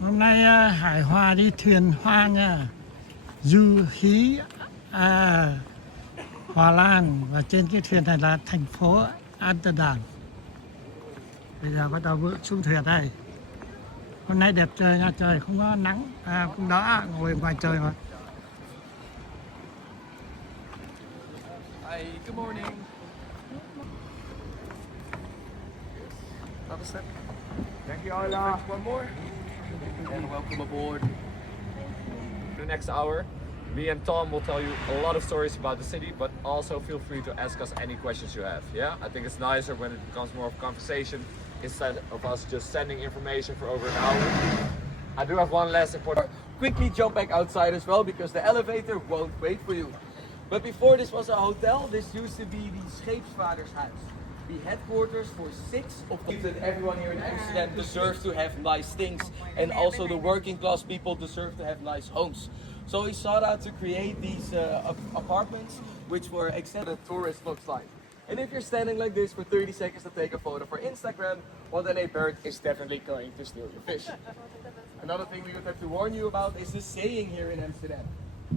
Hôm nay hải hòa đi thuyền hoa nha, du khí Hòa Lan, và trên cái thuyền này là thành phố Amsterdam. Bây giờ bắt đầu bước xuống thuyền đây. Hôm nay đẹp trời nha, trời không có nắng, cũng đó ngồi ngoài trời mà. Hi, good morning. Have a sip. Thank you, Ola. One more. And welcome aboard. The next hour, me and Tom will tell you a lot of stories about the city, but also feel free to ask us any questions you have. Yeah, I think it's nicer when it becomes more of a conversation instead of us just sending information for over an hour. I do have one last important. Quickly jump back outside as well because the elevator won't wait for you. But before this was a hotel, this used to be the scheepsvaardershuis, the headquarters for 6 of the that everyone here in Amsterdam deserves to have nice things, and also the working class people deserve to have nice homes. So he sought out to create these apartments which were exactly what a tourist looks like. And if you're standing like this for 30 seconds to take a photo for Instagram, well then a bird is definitely going to steal your fish. Another thing we would have to warn you about is the saying here in Amsterdam.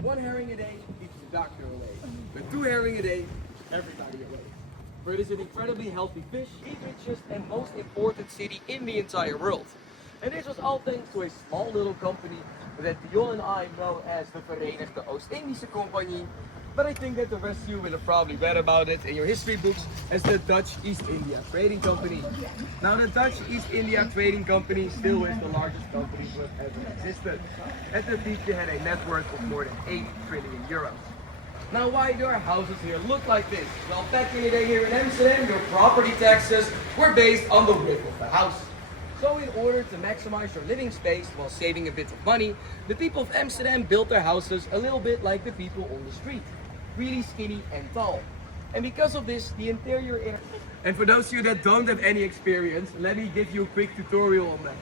1 herring a day keeps the doctor away, but 2 herring a day, everybody away. For it is an incredibly healthy fish, the richest and most important city in the entire world. And this was all thanks to a small little company that Dion and I know as the Verenigde Oost-Indische Compagnie, but I think that the rest of you will have probably read about it in your history books as the Dutch East India Trading Company. Now the Dutch East India Trading Company still is the largest company that ever existed. At the peak they had a net worth of more than 8 trillion euros. Now why do our houses here look like this? Well, back in the day here in Amsterdam, your property taxes were based on the width of the house. So in order to maximize your living space while saving a bit of money, the people of Amsterdam built their houses a little bit like the people on the street. Really skinny and tall. And because of this, the interior... And for those of you that don't have any experience, let me give you a quick tutorial on that.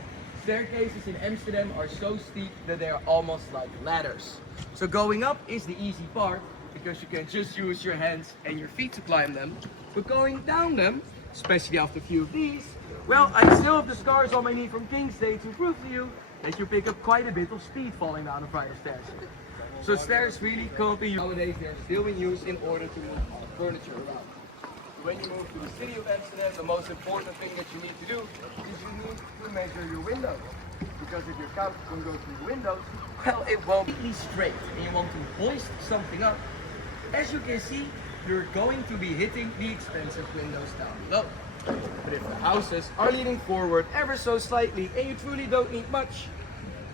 Staircases in Amsterdam are so steep that they are almost like ladders. So going up is the easy part, because you can just use your hands and your feet to climb them. But going down them, especially after a few of these, well, I still have the scars on my knee from King's Day to prove to you that you pick up quite a bit of speed falling down a flight of stairs. So stairs really can't be used. Nowadays they are still in use in order to move our furniture around. When you move to the city of Amsterdam, the most important thing that you need to do is you need to measure your windows. Because if your couch can go through the windows, well, it won't be straight. And you want to hoist something up. As you can see, you're going to be hitting the expensive windows down below. But if the houses are leaning forward ever so slightly and you truly don't need much,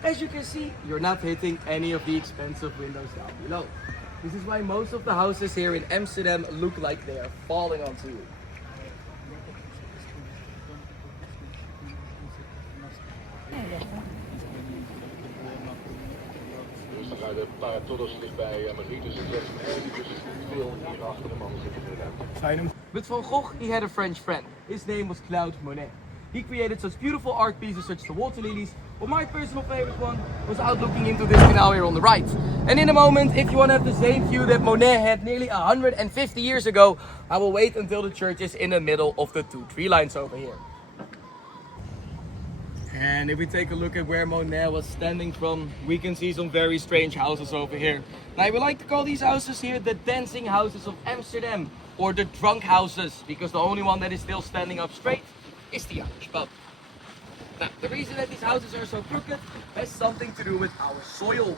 as you can see, you're not hitting any of the expensive windows down below. This is why most of the houses here in Amsterdam look like they are falling onto you. De paratodders ligt bij Marie, dus het is dus veel hier achter de mannen zitten inderdaad. But Van Gogh, he had a French friend. His name was Claude Monet. He created such beautiful art pieces such as the water lilies, but my personal favorite one was out looking into this canal here on the right. And in a moment, if you want to have the same view that Monet had nearly 150 years ago, I will wait until the church is in the middle of the 2 tree lines over here. And if we take a look at where Monet was standing from, we can see some very strange houses over here. Now I would like to call these houses here the dancing houses of Amsterdam, or the drunk houses, because the only one that is still standing up straight is the Irish pub. Now, the reason that these houses are so crooked has something to do with our soil.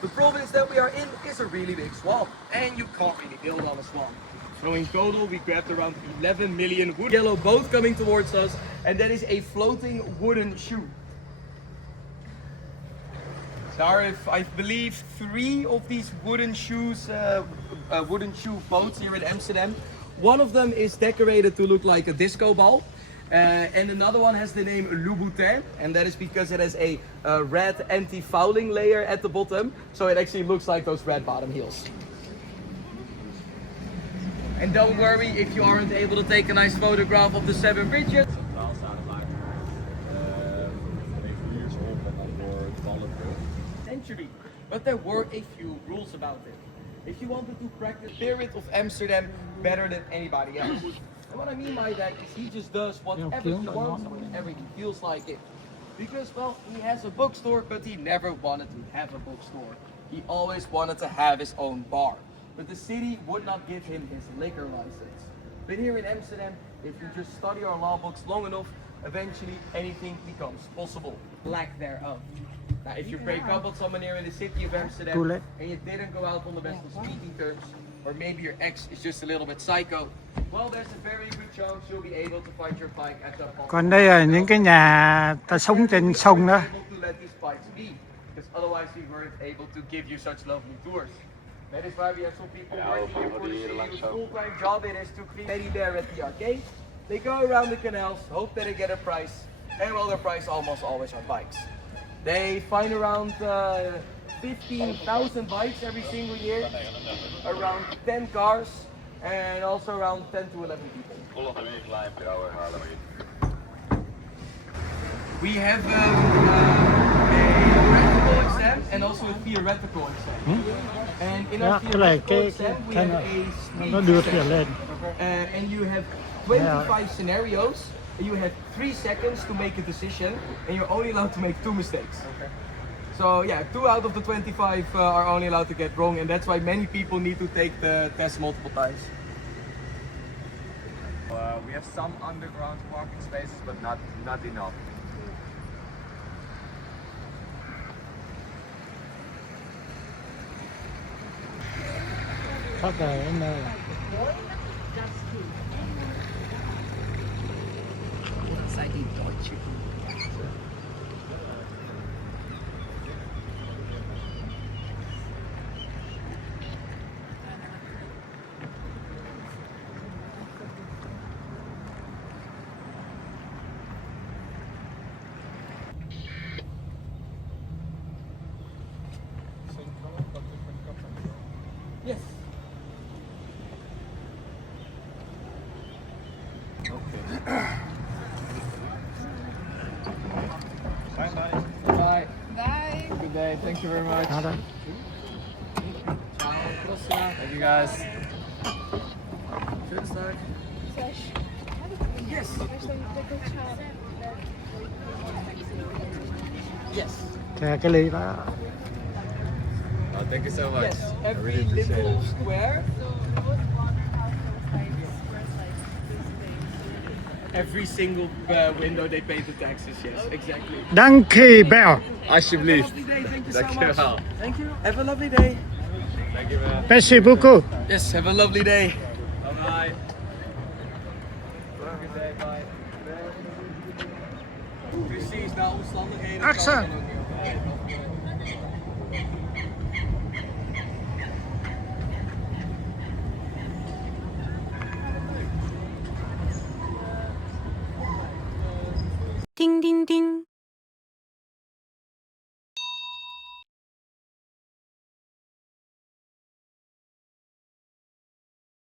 The province that we are in is a really big swamp, and you can't really build on a swamp. So in total, we grabbed around 11 million wood yellow boat coming towards us, and that is a floating wooden shoe. There are, I believe, 3 of these wooden shoe boats here in Amsterdam. One of them is decorated to look like a disco ball, and another one has the name Louboutin, and that is because it has a red anti-fouling layer at the bottom, so it actually looks like those red bottom heels. And don't worry if you aren't able to take a nice photograph of the 7 bridges. century. But there were a few rules about it. If you wanted to practice the spirit of Amsterdam better than anybody else. And what I mean by that is he just does whatever he wants whenever he feels like it. Because, well, he has a bookstore, but he never wanted to have a bookstore. He always wanted to have his own bar. But the city would not give him his liquor license. But here in Amsterdam, if you just study our law books long enough, eventually anything becomes possible. Lack thereof. Now, if you break up with someone here in the city of Amsterdam and you didn't go out on the best of speaking terms, or maybe your ex is just a little bit psycho, well, there's a very good chance you'll be able to find your bike at the pub. Còn đây là những cái nhà ta sống trên sông đó. To let these bikes be, because otherwise we weren't able to give you such lovely tours. That is why we have some people working here for the city whose full-time job it is to clean teddy bear at the arcade. They go around the canals, hope that they get a prize, and well, their prize almost always are bikes. They find around 15,000 bikes every single year, around 10 cars, and also around 10 to 11 people. We have a practical exam and also a theoretical exam. And in our theoretical exam, we have a speed session. And you have 25 scenarios, and you have 3 seconds to make a decision, and you're only allowed to make 2 mistakes. So yeah, 2 out of the 25 are only allowed to get wrong, and that's why many people need to take the test multiple times. We have some underground parking spaces, but not enough. Phát về đến nơi. Yes. Bye. Bye. Good day. Thank you very much. Đó đó. Thank you guys. Schönen Tag. Yes. Yes. Cái ly đó. Oh, thank you so much. Yes. I Every really appreciate little it. square. Every single window they pay the taxes. Yes, exactly. Donkey Bell. Alsjeblieft. Lovely day. Thank you so Dank je much. wel. Thank you. Have a lovely day. Thank you, man. Merci beaucoup. Yes. Have a lovely day. Bye bye. Have a good day. Bye. Precies, naar omstandigheden. Axel. Ding ding ding.